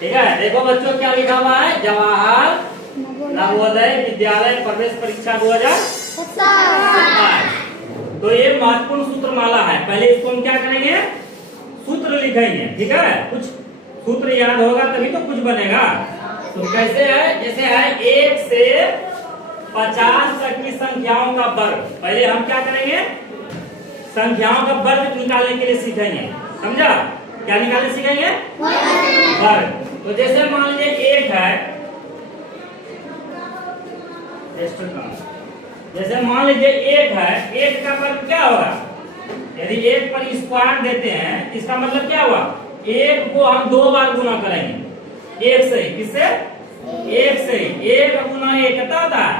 ठीक है, देखो बच्चों क्या लिखा हुआ है, जवाहर नवोदय विद्यालय प्रवेश परीक्षा 2027। तो ये महत्वपूर्ण सूत्रमाला है। पहले इसको हम क्या करेंगे, सूत्र लिखेंगे। ठीक है, कुछ सूत्र याद होगा तभी तो कुछ बनेगा। तो कैसे है, जैसे है 1 से 50 तक की संख्याओं का वर्ग। पहले हम क्या करेंगे, संख्याओं का वर्ग निकालने के लिए सीखेंगे। समझा, क्या निकालने सीखेंगे, वर्ग। तो जैसे मान लीजिए 1 है, जैसे मान लीजिए 1 है, 1 का वर्ग क्या होगा, यदि 1 पर स्क्वायर देते हैं इसका मतलब क्या हुआ, 1 को हम 2 बार गुना करेंगे 1 से। किससे, 1 से। 1 गुना 1 कितना होता है,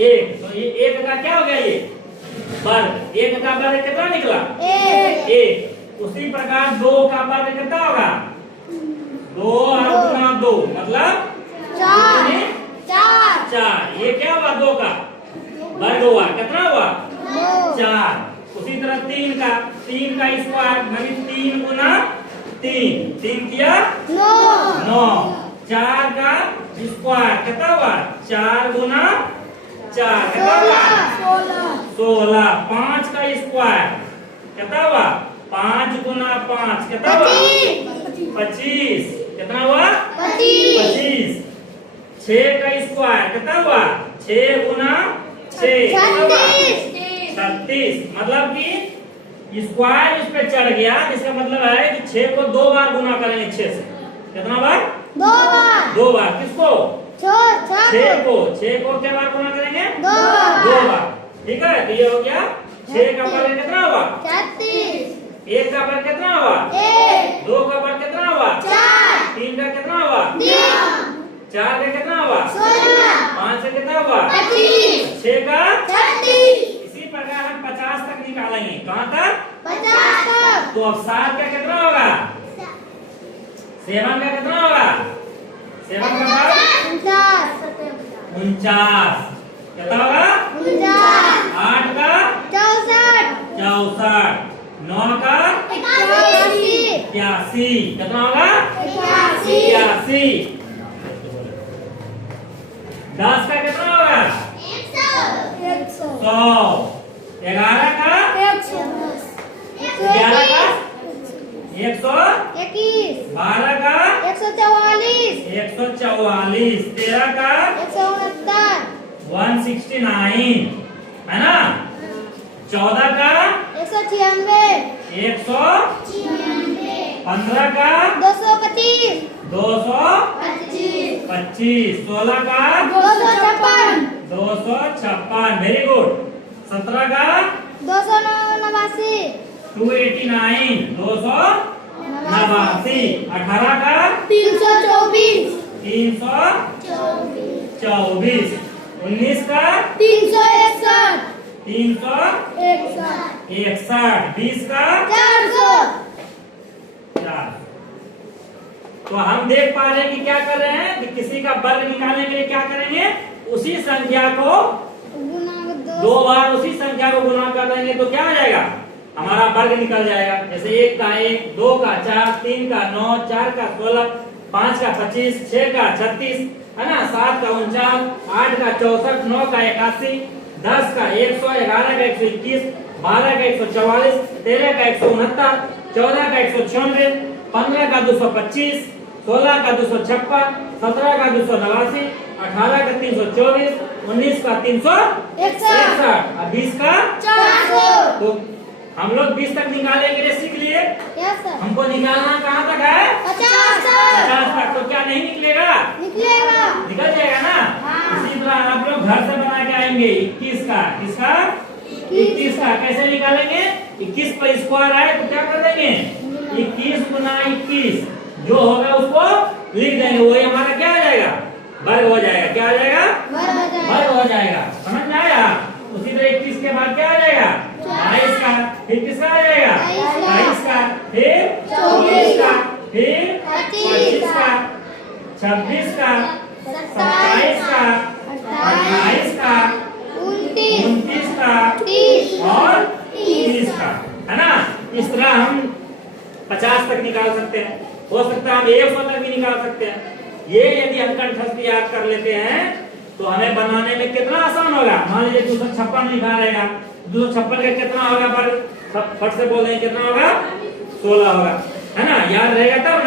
1। तो ये 1 का क्या हो गया, ये वर्ग। 1 का वर्ग कितना निकला, 1। उसी प्रकार 2 का वर्ग कितना होगा, 2 गुना 2 मतलब 4। ये क्या हुआ, 2 का वर्ग हुआ, कितना हुआ, 4। उसी तरह 3 का स्क्वायर मतलब 3 गुना 3 किया 9। 4 का स्क्वायर कितना हुआ, 4 गुना 4 कितना हुआ, 16। 5 का स्क्वायर कितना हुआ, 5 गुना 5 कितना हुआ, 25 कितना हुआ, 25। 6 का स्क्वायर कितना हुआ, 6 गुना 6 36। मतलब कि स्क्वायर इस पे चढ़ गया, इसका मतलब है कि 6 को 2 बार गुना करेंगे 6 से। कितना बार, 2 बार। किसको, 6 को। 6 को क्या बार गुना करेंगे, 2 बार। ठीक है, तो ये हो गया 6 का वर्ग कितना हुआ, 1 का वर्ग कितना हुआ, 2 का वर्ग कितना हुआ, 3 का कितना हुआ, 4 का कितना हुआ, 5 का कितना हुआ, 6 का 36। इसी प्रकार हम 50 तक निकालेंगे। कहाँ तक, 50 तक। तो अब 7 का कितना होगा, 7 का कितना होगा, 7 का 49 कितना होगा, 8 का 64, 9 का 81 कितना होगा, 81। 10 का कितना होगा, 100। 11 का 11 का 121। 12 का 144। 13 का 169 है ना। 14 का 196। 15 का 225। 16 का 256। Very good. 17 का 289। 289। 18 का 324। 19 का 361। 20 का 400। तो हम देख पा रहे हैं कि क्या कर रहे हैं कि किसी का वर्ग निकालने के लिए क्या करेंगे, उसी संख्या को 2 बार उसी संख्या को गुना कर देंगे तो क्या हो जाएगा, हमारा वर्ग निकल जाएगा। जैसे 1 का 1, 2 का 4, 3 का 9, 4 का 16, 5 का 25, 6 का 36 है ना, 7 का 49, 8 का 64, 9 का 81, 10 का 100, 11 का 121, 12 का 144, 13 का 169, 14 का 196, 15 का 225, 16 का 256, 17 का 289, 18 का 324, 19 का 361 और 20 का 400। तो हम लोग 20 तक निकालने के लिए सीख लिए। हमको निकालना कहाँ तक है, 50 तक। तो क्या नहीं निकलेगा, निकल जाएगा ना। इसी तरह आप लोग घर से बना के आएंगे 21 का, किसका 21 का कैसे निकालेंगे, 21 पर स्क्वायर है तो क्या कर देंगे, 21 गुना 21 जो होगा उसको लिख देंगे, वही हमारा क्या आ जाएगा, वर्ग हो जाएगा। क्या आ जाएगा, वर्ग हो जाएगा। समझ में आया। उसी तरह 21 के बाद क्या आ जाएगा, 22 का, फिर किसका आ जाएगा, 23 का, फिर 24 का, फिर 25 का, 26 का, 27 का, 28 का, 29 का और 30 का, है ना। इस तरह हम 50 तक निकाल सकते हैं। हो सकता है हम 100 तक भी निकाल सकते हैं। ये यदि हम कंठस्थ याद कर लेते हैं तो हमें बनाने में कितना आसान होगा। मान लीजिए 256 लिखा रहेगा, 256 का कितना होगा, पर फट से बोल दें कितना होगा, 16 होगा, है ना। याद रहेगा तब